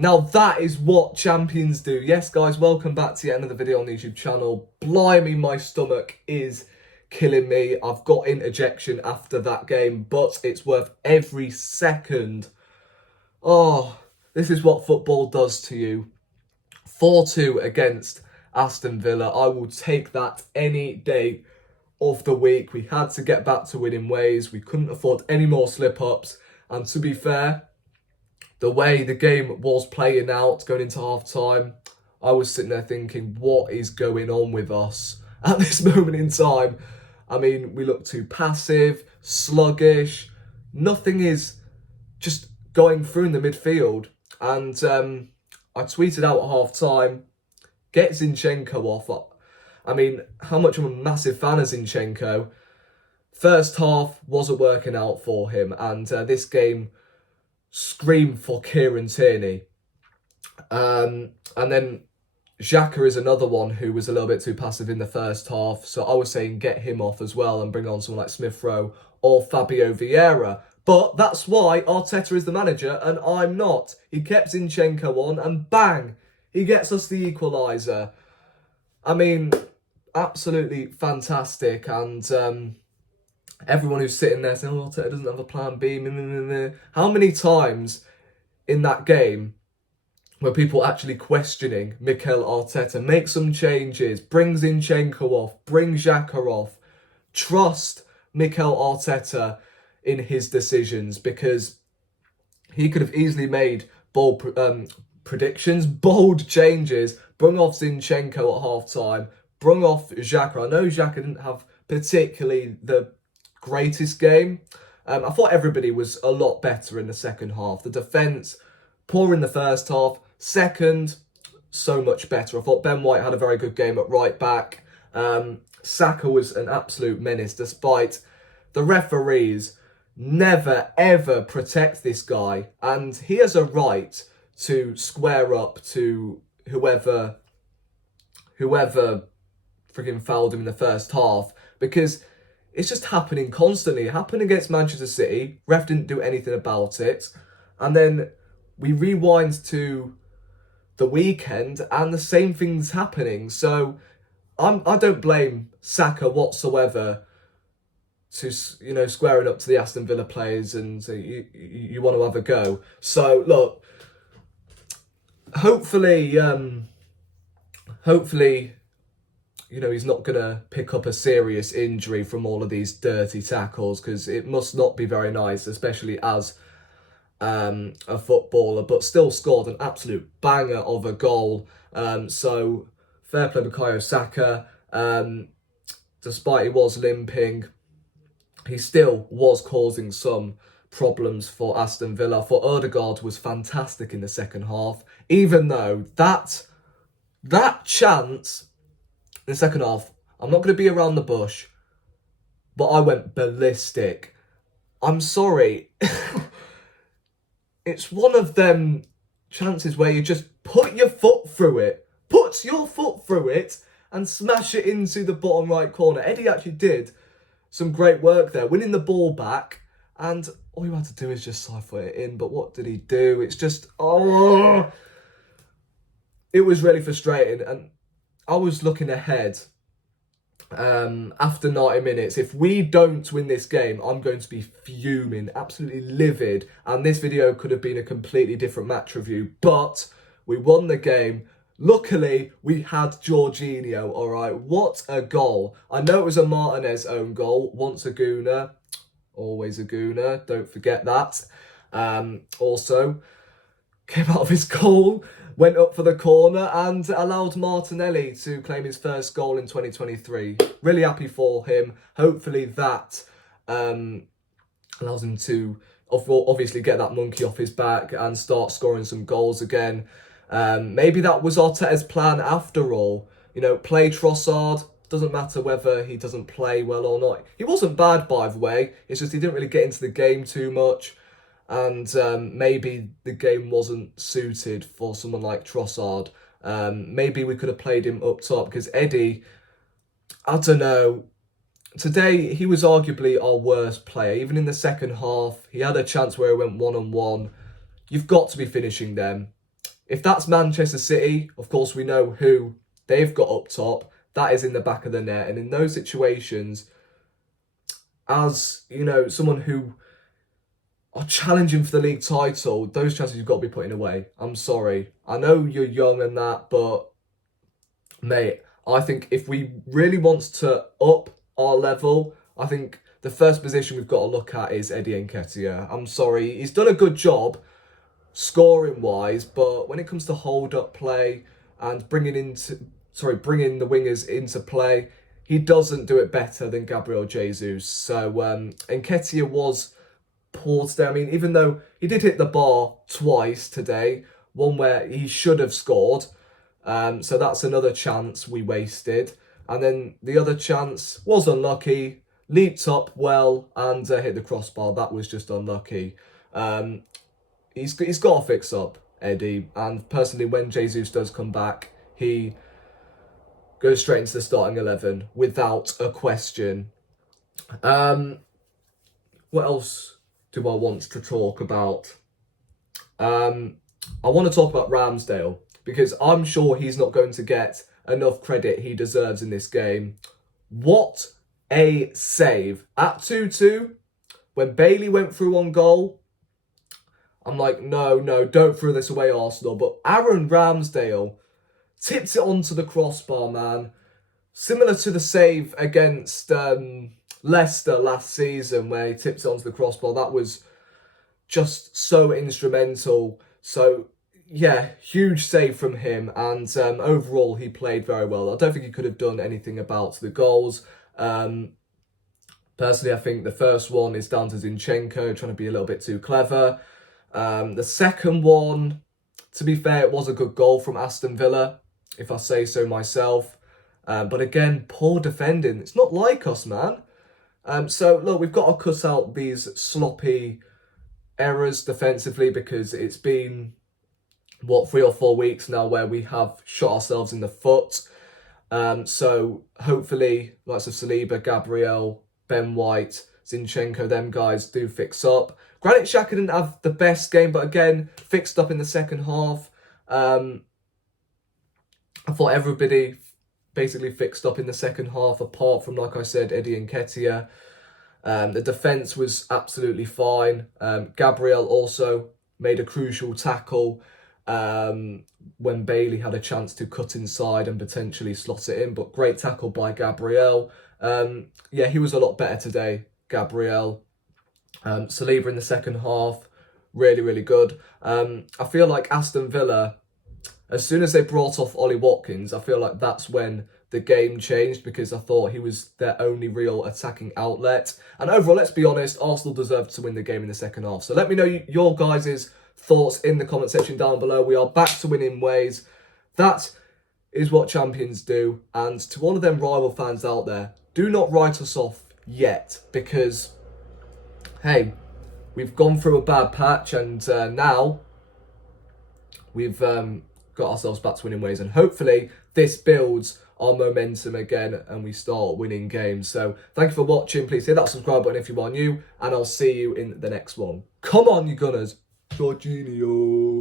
Now that is what champions do. Yes, guys, welcome back to yet another video on the YouTube channel. Blimey, my stomach is killing me. I've got interjection after that game, but it's worth every second. Oh, this is what football does to you. 4-2 against Aston Villa. I will take that any day of the week. We had to get back to winning ways. We couldn't afford any more slip-ups. And to be fair, the way the game was playing out going into half-time, I was sitting there thinking, what is going on with us at this moment in time? I mean, we look too passive, sluggish. Nothing is just going through in the midfield. And I tweeted out at half-time, get Zinchenko off. I mean, how much I'm a massive fan of Zinchenko. First half wasn't working out for him. And this game screamed for Kieran Tierney. And then Xhaka is another one who was a little bit too passive in the first half. So I was saying get him off as well and bring on someone like Smith Rowe or Fabio Vieira. But that's why Arteta is the manager and I'm not. He kept Zinchenko on and bang, he gets us the equaliser. I mean, absolutely fantastic. And everyone who's sitting there saying, oh, Arteta doesn't have a plan B. How many times in that game were people actually questioning Mikel Arteta? Make some changes, bring Zinchenko off, bring Xhaka off. Trust Mikel Arteta in his decisions, because he could have easily made bold predictions, bold changes, brung off Zinchenko at half-time, brung off Xhaka. I know Xhaka didn't have particularly the greatest game. I thought everybody was a lot better in the second half. The defence, poor in the first half. Second, so much better. I thought Ben White had a very good game at right back. Saka was an absolute menace, despite the referees never ever protect this guy, and he has a right to square up to whoever freaking fouled him in the first half, because it's just happening constantly. It happened against Manchester City. Ref didn't do anything about it. And then we rewind to the weekend and the same thing's happening. So I don't blame Saka whatsoever to, you know, squaring up to the Aston Villa players and say you want to have a go. So look, hopefully, you know, he's not going to pick up a serious injury from all of these dirty tackles, because it must not be very nice, especially as a footballer, but still scored an absolute banger of a goal. So fair play to Bukayo Saka. Despite he was limping, he still was causing some problems for Aston Villa. For Odegaard was fantastic in the second half, even though that chance in the second half, I'm not going to be around the bush, but I went ballistic. I'm sorry. It's one of them chances where you just put your foot through it. Put your foot through it and smash it into the bottom right corner. Eddie actually did some great work there, winning the ball back, and all you had to do is just side foot it in. But what did he do? It's just, oh, it was really frustrating. And I was looking ahead after 90 minutes. If we don't win this game, I'm going to be fuming, absolutely livid. And this video could have been a completely different match review, but we won the game. Luckily, we had Jorginho, all right? What a goal. I know it was a Martinez own goal. Once a Gooner, always a Gooner. Don't forget that. Also, came out of his goal, went up for the corner and allowed Martinelli to claim his first goal in 2023. Really happy for him. Hopefully that allows him to obviously get that monkey off his back and start scoring some goals again. Maybe that was Arteta's plan after all. You know, play Trossard. Doesn't matter whether he doesn't play well or not. He wasn't bad, by the way. It's just he didn't really get into the game too much. And maybe the game wasn't suited for someone like Trossard. Maybe we could have played him up top, because Eddie, I don't know. Today, he was arguably our worst player. Even in the second half, he had a chance where he went one-on-one. You've got to be finishing them. If that's Manchester City, of course we know who they've got up top. That is in the back of the net. And in those situations, as, you know, someone who are challenging for the league title, those chances you've got to be putting away. I'm sorry. I know you're young and that, but, mate, I think if we really want to up our level, I think the first position we've got to look at is Eddie Nketiah. I'm sorry. He's done a good job scoring-wise, but when it comes to hold-up play and bringing the wingers into play, he doesn't do it better than Gabriel Jesus. So Nketiah was poor today. I mean, even though he did hit the bar twice today, one where he should have scored, so that's another chance we wasted. And then the other chance was unlucky, leaped up well and hit the crossbar. That was just unlucky. He's got to fix up, Eddie. And personally, when Jesus does come back, he goes straight into the starting 11 without a question. What else do I want to talk about? I want to talk about Ramsdale, because I'm sure he's not going to get enough credit he deserves in this game. What a save. At 2-2, when Bailey went through on goal, I'm like, no, don't throw this away, Arsenal. But Aaron Ramsdale tips it onto the crossbar, man. Similar to the save against Leicester last season, where he tips it onto the crossbar. That was just so instrumental. So, yeah, huge save from him. And overall, he played very well. I don't think he could have done anything about the goals. Personally, I think the first one is down to Zinchenko trying to be a little bit too clever. The second one, to be fair, it was a good goal from Aston Villa, if I say so myself. But again, poor defending. It's not like us, man. So, look, we've got to cut out these sloppy errors defensively, because it's been, 3 or 4 weeks now where we have shot ourselves in the foot. So, hopefully, likes of Saliba, Gabriel, Ben White, Zinchenko, them guys do fix up. Granit Xhaka didn't have the best game, but again, fixed up in the second half. I thought everybody basically fixed up in the second half, apart from, like I said, Eddie Nketiah. The defence was absolutely fine. Gabriel also made a crucial tackle when Bailey had a chance to cut inside and potentially slot it in. But great tackle by Gabriel. Yeah, he was a lot better today, Gabriel. Saliba in the second half, really, really good. I feel like Aston Villa, as soon as they brought off Ollie Watkins, I feel like that's when the game changed, because I thought he was their only real attacking outlet. And overall, let's be honest, Arsenal deserved to win the game in the second half. So let me know your guys' thoughts in the comment section down below. We are back to winning ways. That is what champions do. And to all of them rival fans out there, do not write us off yet, because, hey, we've gone through a bad patch, and now we've got ourselves back to winning ways, and hopefully this builds our momentum again and we start winning games. So thank you for watching. Please hit that subscribe button if you are new, and I'll see you in the next one. Come on, you Gunners. Jorginho.